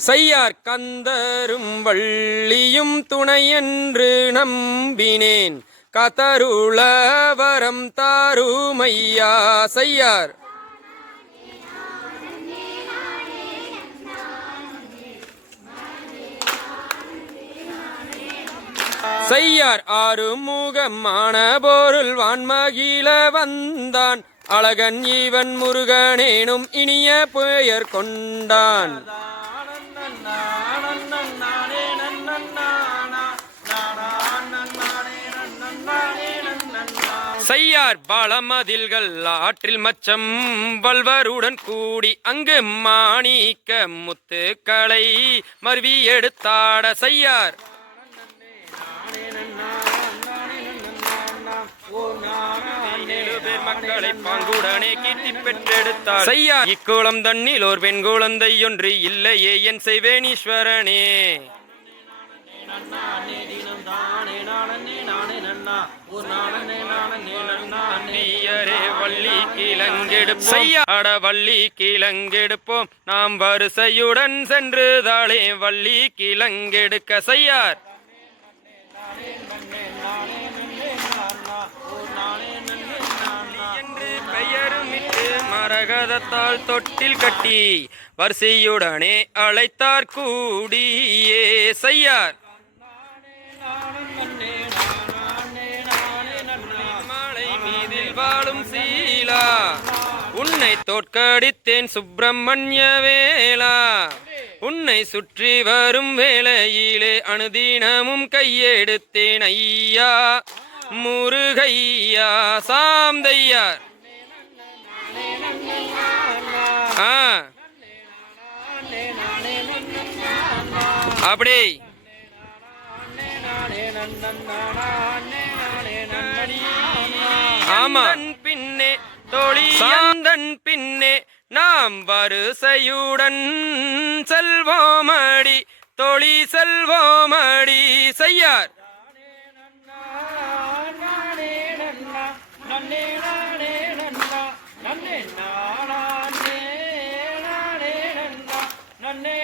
செய்யார் கந்தரும் வள்ளியும் துணையென்று நம்பினேன். கதருள வரம் தாருமையா செய்யார். செய்யார் ஆறுமுகமான பொருள் வான்மகிழ வந்தான். அழகன் இவன் முருகனேனும் இனிய பெயர் கொண்டான். செய்யார் பாலமதில்கள் ஆற்றில் மச்சம் வல்வருடன் கூடி அங்கு மாணிக்க முத்துக்களை மருவி எடுத்தாட செய்யார் மக்களை பாங்குடனே கீர்த்தி பெற்றெடுத்தார் செய்யார் இக்குளம் தண்ணில் ஒரு பெண் குழந்தை ஒன்று இல்லையே என் செய்வேனீஸ்வரனே அட வள்ளி கிழங்கெடுப்போம். நாம் வரிசையுடன் சென்று தாளே வள்ளி கிழங்கெடுக்க செய்யார். என்று பெயருமிட்டு மரகதத்தால் தொட்டில் கட்டி வரிசையுடனே அழைத்தார் கூடியே செய்யார் மாலை மீதில் வாழும் சீலா உன்னை தோற்கடித்தேன் சுப்பிரமணிய வேளா. உன்னை சுற்றி வரும் வேளையிலே அனுதினமும் கையெடுத்தேன் ஐயா. முருகையா சாந்தையார். ஆ. அப்படி ஆமா. பின்னே தோழி சாந்தன் பின்னே நாம் வரிசையுடன் செல்வோமடி தோழி செல்வோமடி செய்யார். நன்னே